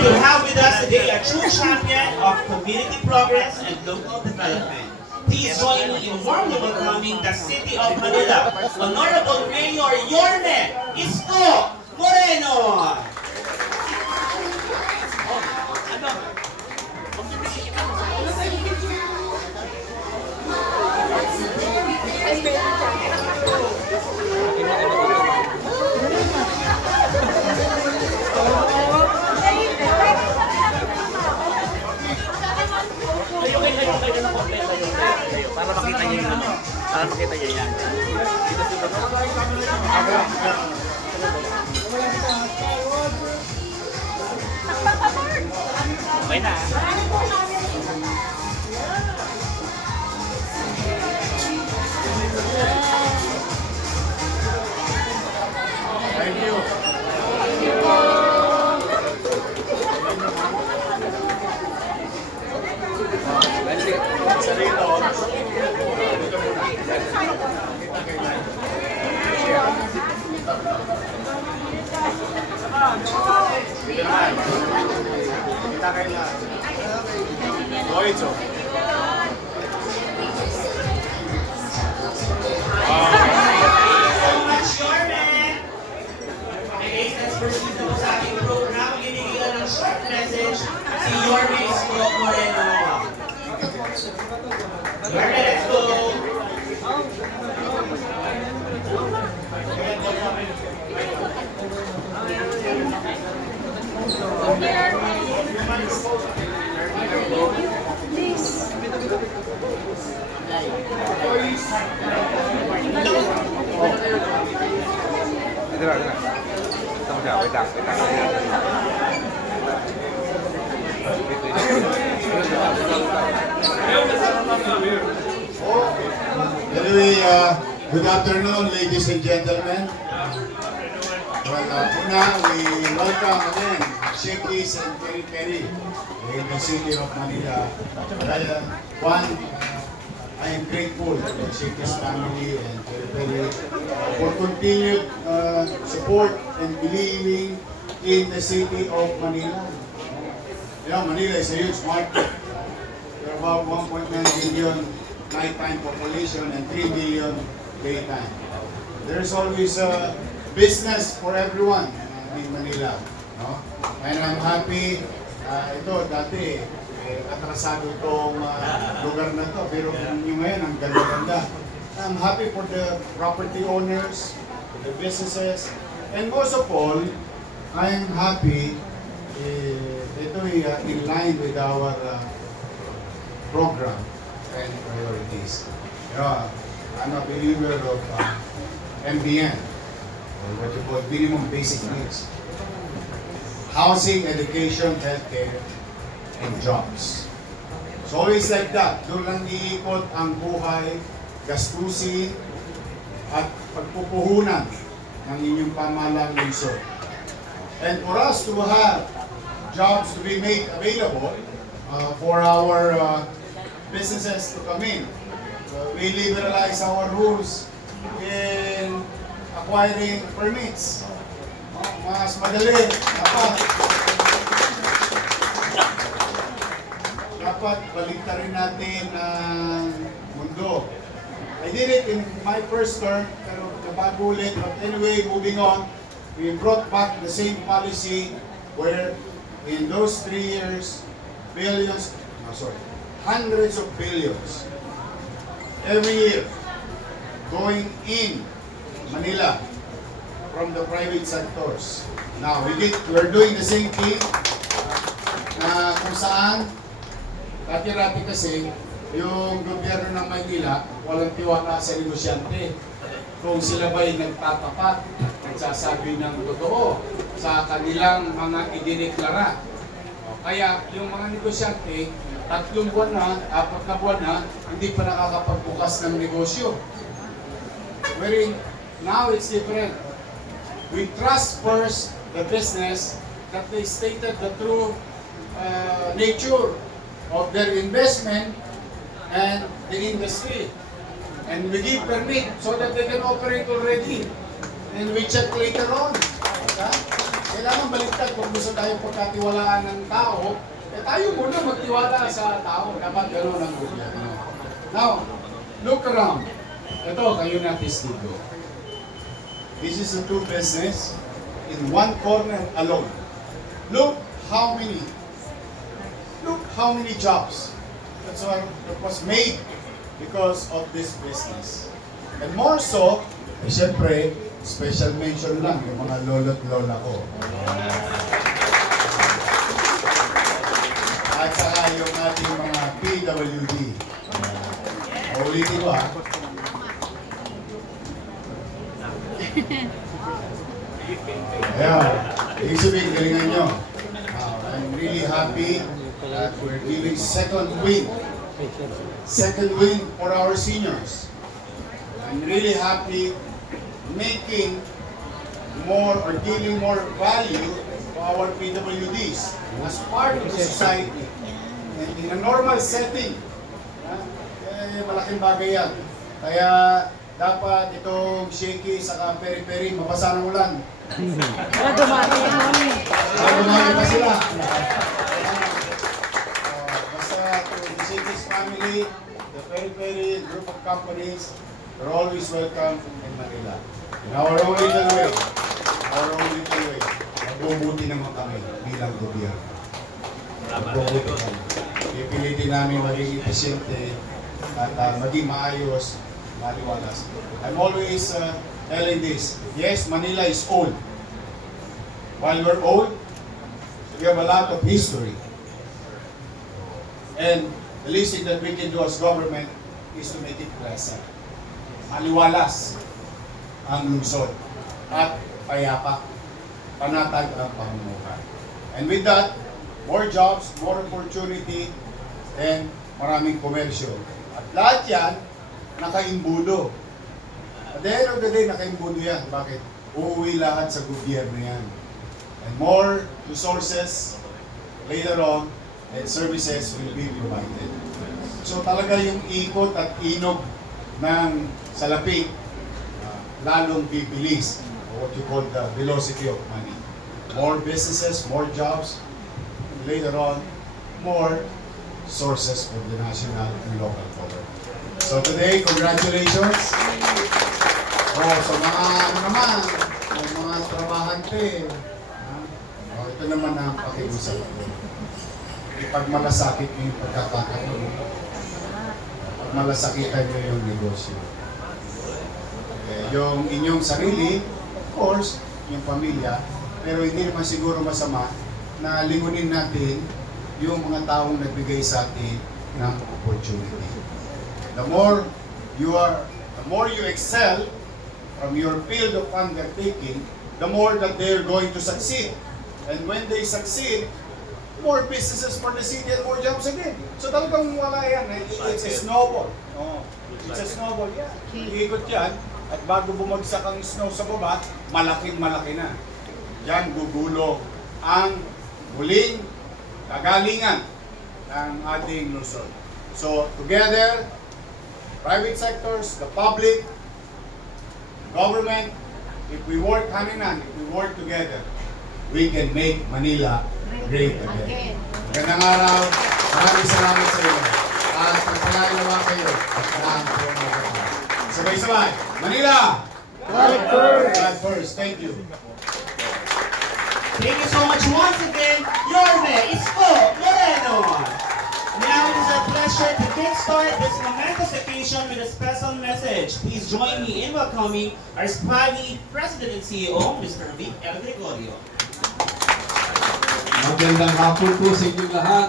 To have with us today a true champion of community progress and local development. Please join me in warmly welcoming the City of Manila, Honorable Mayor Yorme Isko Moreno. Para makita niyo yun. Para makita niyo yan. Dito sunod. Okay na. Thank you. Kita kayo na. Oito. So much, Yorme. Okay, let's proceed na po sa ating program. Binigyan ng short message si Yorme Isko Moreno. Yorme, let's go. Ito na. Ito mo siya. Wait lang. Anyway, good afternoon, ladies and gentlemen. Well, una, we welcome again Shakey's and Peri Peri in the city of Manila. One, I am grateful to Shakey's family and Peri Peri for continued support and believing in the city of Manila. You know, Manila is a huge market. There are about 1.9 billion nighttime population and 3 million daytime. There's always a business for everyone in Manila. No? And I'm happy, ito dati, atrasado itong lugar na to, pero yung ngayon, ang ganda-ganda. I'm happy for the property owners, the businesses, and most of all, I'm happy, ito ay in line with our program and priorities. I'm a believer of MBN, or what you call minimum basic needs. Housing, education, healthcare, and jobs. It's always like that. Doon lang iikot ang buhay, gastusin, at pagpupuhunan ng inyong pamahalang lungsod. And for us to have jobs to be made available for our businesses to come in, we liberalize our rules in acquiring permits. Mas madali. Dapat baliktarin natin ang mundo. I did it in my first term, pero nabago ulit. But anyway, moving on, we brought back the same policy where in those 3 years, hundreds of billions every year going in Manila from the private sectors. Now, we're doing the same thing na kung saan dati-rati kasi yung gobyerno ng Maynila walang tiwala sa negosyante. Kung sila ba'y nagtatapat, nagsasabi ng totoo sa kanilang mga idineklara. Kaya yung mga negosyante, 3 buwan na, 4 na buwan na, hindi pa nakakapagbukas ng negosyo. Wherein, now it's different. We trust first the business that they stated the true nature of their investment and the industry. And we give permit so that they can operate already. And we check later on. Okay? kailangan baliktad kung gusto tayo pagkatiwalaan ng tao, eh tayo muna magtiwala sa tao. Dapat gano'n ang gobyerno. Now, look around. Ito, kayo na testigo. This is a true business in one corner alone. Look how many jobs that was made because of this business. And more so, siyempre, special mention lang yung mga lolo't lola ko. At saka yung ating mga PWD. Ulitin ko ha. Ayan, ibig sabihin, galingan nyo. I'm really happy that we're giving second win for our seniors. I'm really happy making more or giving more value to our PWDs as part of the society. And in a normal setting, malaking bagay yan. Kaya dapat itong shaky sa peri-peri, mabasa ng ulan. Dumami pa sila. Basta to the shaky's family, the peri-peri group of companies, they're always welcome in Manila. In our own little way, mabubuti naman kami bilang gobyerno. Pipilitin namin maging efficiente at maging maayos, maliwalas. I'm always telling this, yes, Manila is old. While we're old, we have a lot of history. And the least thing that we can do as government is to make it pleasant. Maliwalas ang lungsod at payapa, panatag ang pamumuhay. And with that, more jobs, more opportunity, and maraming komersyo. At lahat yan, nakaimbudo. At the end of the day, nakaimbudo yan. Bakit? Uuwi lahat sa gobyerno yan. And more resources later on and services will be provided. So talaga yung ikot at inog ng salapi, lalong bibilis, or what you call the velocity of money. More businesses, more jobs, and later on, more sources for the national and local government. So today, congratulations. So mga mga trabahante, ito naman ang pakiusap ko. Ipagmalasakit nyo yung pagkakataon. Pagmalasakitan nyo yung negosyo. Yung inyong sarili, of course, yung pamilya, pero hindi naman siguro masama na lingunin natin yung mga taong nagbigay sa atin ng opportunity. The more you excel from your field of undertaking, the more that they're going to succeed. And when they succeed, more businesses for the city and more jobs again. So talagang wala yan. It's a snowball. Oh, it's a snowball. Yeah. Iikot yan. At bago bumagsak ang snow sa baba, malaking-malaki na. Diyan gugulo ang muling kagalingan ng ating lungsod. So together, private sectors, the public, government, if we work hand in hand, if we work together, we can make Manila great again. Magandang araw. Maraming salamat sa iyo. At pagpalain naman kayo. Sabay-sabay. Manila! God first! God first. Thank you. Thank you so much once again, Yorme Isko Moreno. Now it is our pleasure to kickstart this momentous occasion with a special message. Please join me in welcoming our SPAGI President and CEO, Mr. Vic El Gregorio. Magandang hapon po sa inyong lahat.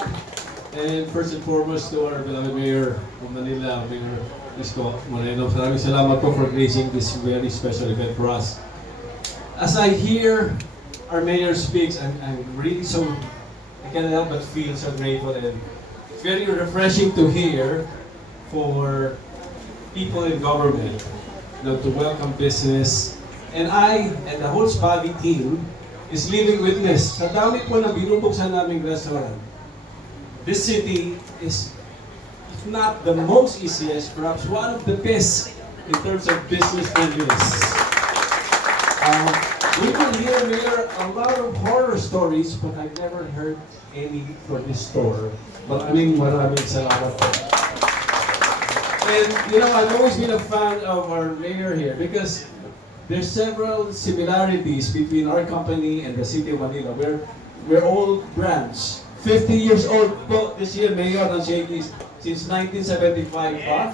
And first and foremost to our beloved Mayor of Manila, Mayor Isko Moreno. Maraming salamat po for gracing this very special event for us. As I hear our Mayor speaks, I'm really so, I can't help but feel so grateful, and it's very refreshing to hear for people in government, to welcome business. And I and the whole SPAGI team is living witness. Sa dami po na binubuksan naming restaurant, this city is, if not the most easiest, perhaps one of the best in terms of business friendliness. We will hear, Mayor, a lot of horror stories, but I've never heard any for this store. Maraming salamat po. And, I've always been a fan of our mayor here because there's several similarities between our company and the City of Manila. We're old brands. 50 years old po this year, Mayor ng Shakey's, since 1975 pa.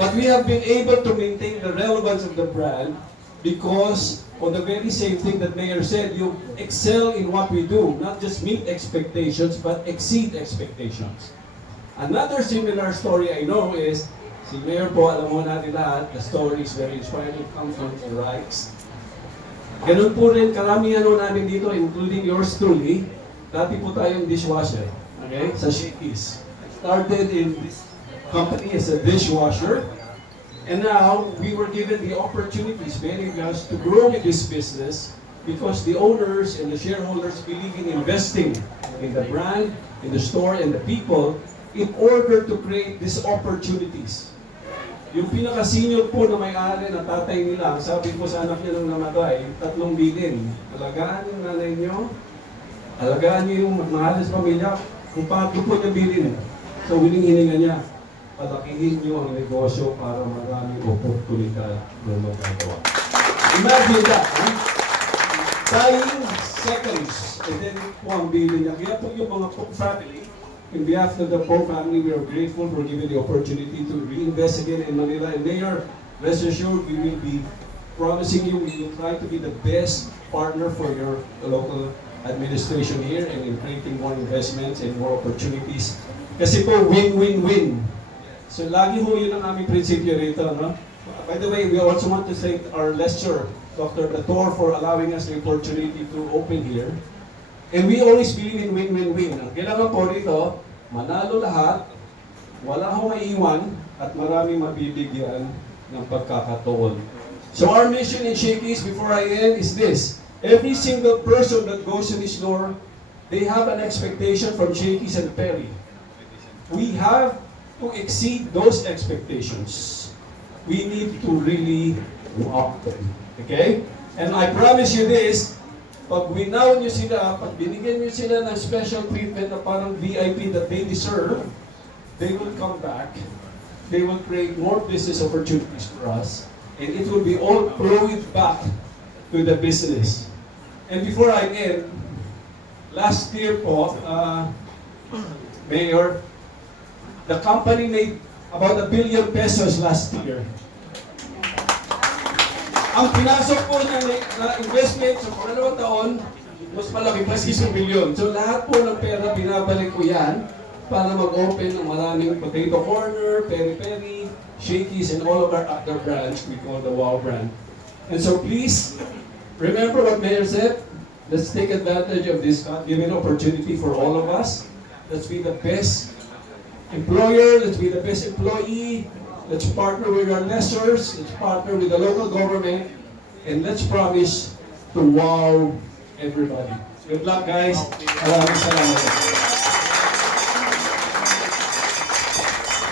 But we have been able to maintain the relevance of the brand because of the very same thing that Mayor said, you excel in what we do, not just meet expectations, but exceed expectations. Another similar story I know is, si Mayor po, alam mo natin lahat, the story is very inspiring, it comes from the rights. Ganun po rin, karamihan namin dito, including yours truly, dati po tayong dishwasher, okay, sa Shakey's. I started in this company as a dishwasher, and now we were given the opportunities, many of us, to grow in this business because the owners and the shareholders believe in investing in the brand, in the store, and the people in order to create these opportunities. Yung pinaka-senior po na may-ari na tatay nila, sabi po sa anak niya nung namatay, 3 bilin. Alagaan yung nanay niyo, alagaan niyo yung mahal sa pamilya, kung paano po niya bilin. So, hininga niya, palakihin niyo ang negosyo para maraming oportunidad na magagawa. Imagine that, huh? Dying seconds, and then po ang bilin niya. Kaya po yung mga Pope family, in behalf of the Pope family, we are grateful for giving the opportunity to reinvest again in Manila. And Mayor, rest assured, we will be promising you, we will try to be the best partner for your local administration here and in creating more investments and more opportunities. Kasi po, win-win-win. So lagi ho yun ang aming prinsipyo rito, no? By the way, we also want to thank our lecturer, Dr. Dator, for allowing us the opportunity to open here. And we always believe in win-win-win. Ang kailangan po rito, manalo lahat, wala akong maiiwan, at maraming mabibigyan ng pagkakataon. So our mission in Shakey's, before I end, is this. Every single person that goes to this store, they have an expectation from Shakey's and Perry. We have to exceed those expectations. We need to really walk them. Okay? And I promise you this, pag winaw nyo sila, pag binigyan nyo sila ng special treatment na parang VIP that they deserve, they will come back, they will create more business opportunities for us, and it will be all flowing back to the business. And before I end, last year po, Mayor, the company made about 1 billion pesos last year. Ang pinasok po na investment sa pangalawang taon, mas malaki pa 6 billion. So lahat po ng pera, binabalik ko yan para mag-open ng maraming potato corner, peri-peri, Shakey's, and all of our other brands we call the Wow brand. And so please, remember what Mayor said. Let's take advantage of this given opportunity for all of us. Let's be the best employer, let's be the best employee, let's partner with our lessors, let's partner with the local government, and let's promise to wow everybody. Good luck, guys. Maraming salamat.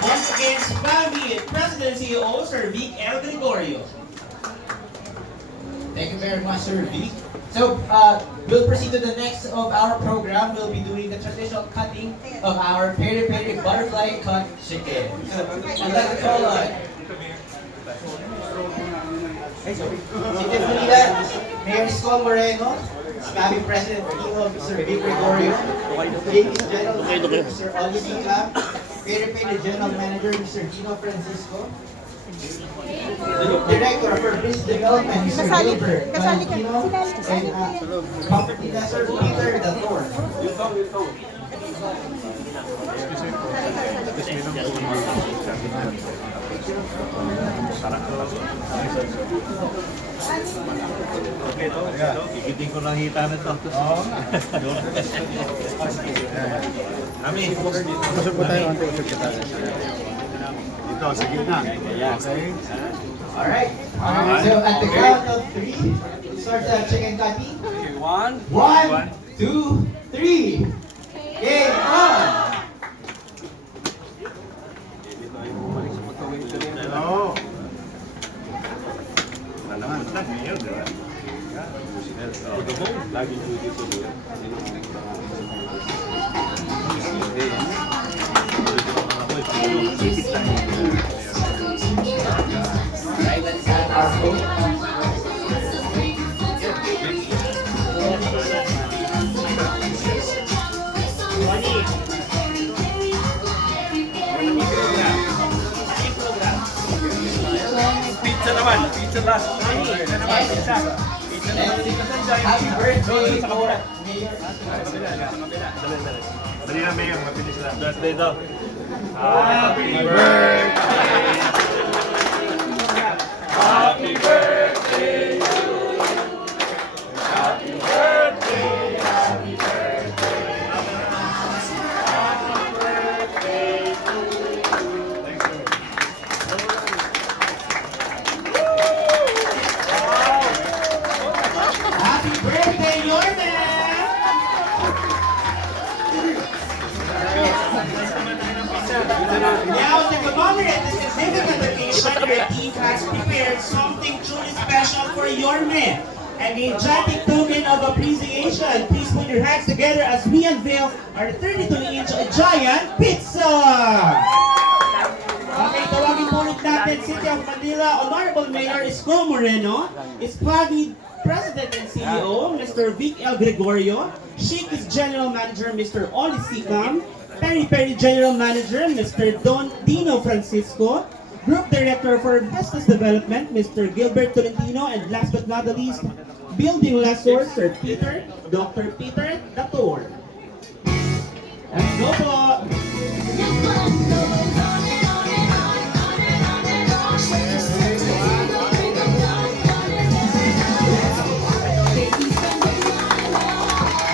Once again, Spammy, President and CEO, Sir Vic L. Gregorio. Thank you very much, Sir Vic. So, we'll proceed to the next of our program. We'll be doing the traditional cutting of our peri-peri butterfly cut chicken. I'd like to call City of Manila, Mayor Iskol Moreno, Scabby President of Sir Vic Gregorio, Ladies General Manager, Mr. Oli Singam, peri-peri General Manager, Mr. Gino Francisco, Director for Business Development, Mr. Gilbert Valentino, and Company Lesser Peter Dator. Ikitin ko ng hita na ito. Oo nga. Kami. Usap po tayo. Usap tayo. Dito, sa gitna. Okay. Alright. So at the count of 3, start the chicken cutting. 1, 2, 3. Game on! Hello. Malamang lang. Ngayon, di ba? Pizza naman, pizza last. Happy birthday for Mayor. Dali na, Mayor, matinis sila. Birthday daw. Happy birthday! Happy birthday to you! Happy birthday! Happy birthday! Happy birthday to you! Thanks, sir. Happy birthday, Yorme! Now, to commemorate this significant occasion, our team has prepared something truly special for Yorme. An energetic token of appreciation. Please put your hands together as we unveil our 32-inch giant pizza! Okay, tawagin po ulit natin City of Manila Honorable Mayor Isko Moreno, Ispagi President and CEO, Mr. Vic L. Gregorio, Shakey's General Manager, Mr. Oli Sikam, Peri Peri General Manager, Mr. Don Dino Francisco, Group Director for Business Development, Mr. Gilbert Tolentino, and last but not the least, Building Lessor, Sir Peter, Dr. Peter Dator. Let's go po!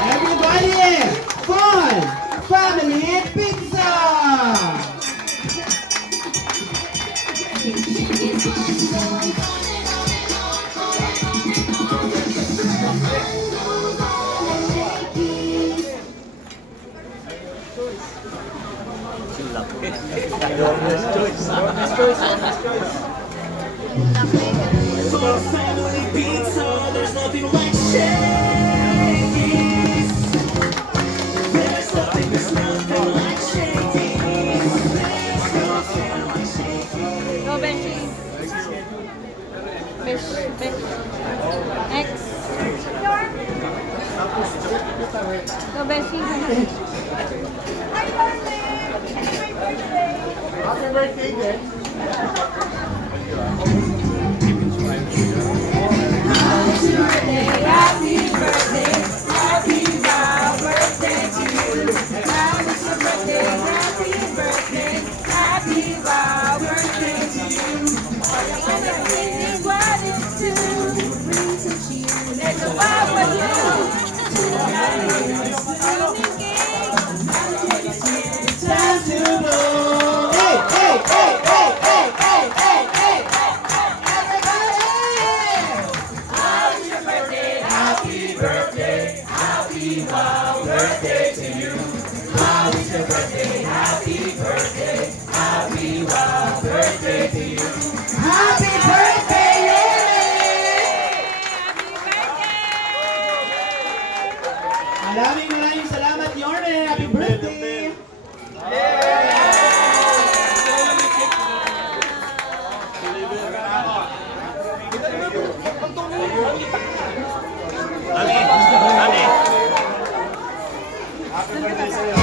Everybody, fun, family pizza! For family pizza, there's nothing like Shakey's. There's nothing like Shakey's. There's nothing like Shakey's. Go, Beshi. Besh. X. Go, Beshi. Happy birthday, Jen. Happy birthday. Happy birthday to you. Now it's your birthday. Happy birthday. Happy birthday to you. Everything what it's to bring to you. There's a wow for you. Time to go. Hey, hey, hey, hey, hey, hey, hey, hey, hey. Everybody! Happy birthday, happy wow birthday to you. How is your birthday? Happy birthday, happy wow birthday to you. Happy birthday, Yorme! Maraming salamat, Yorme. Happy birthday! Ani! Ani! Happy birthday sa'yo.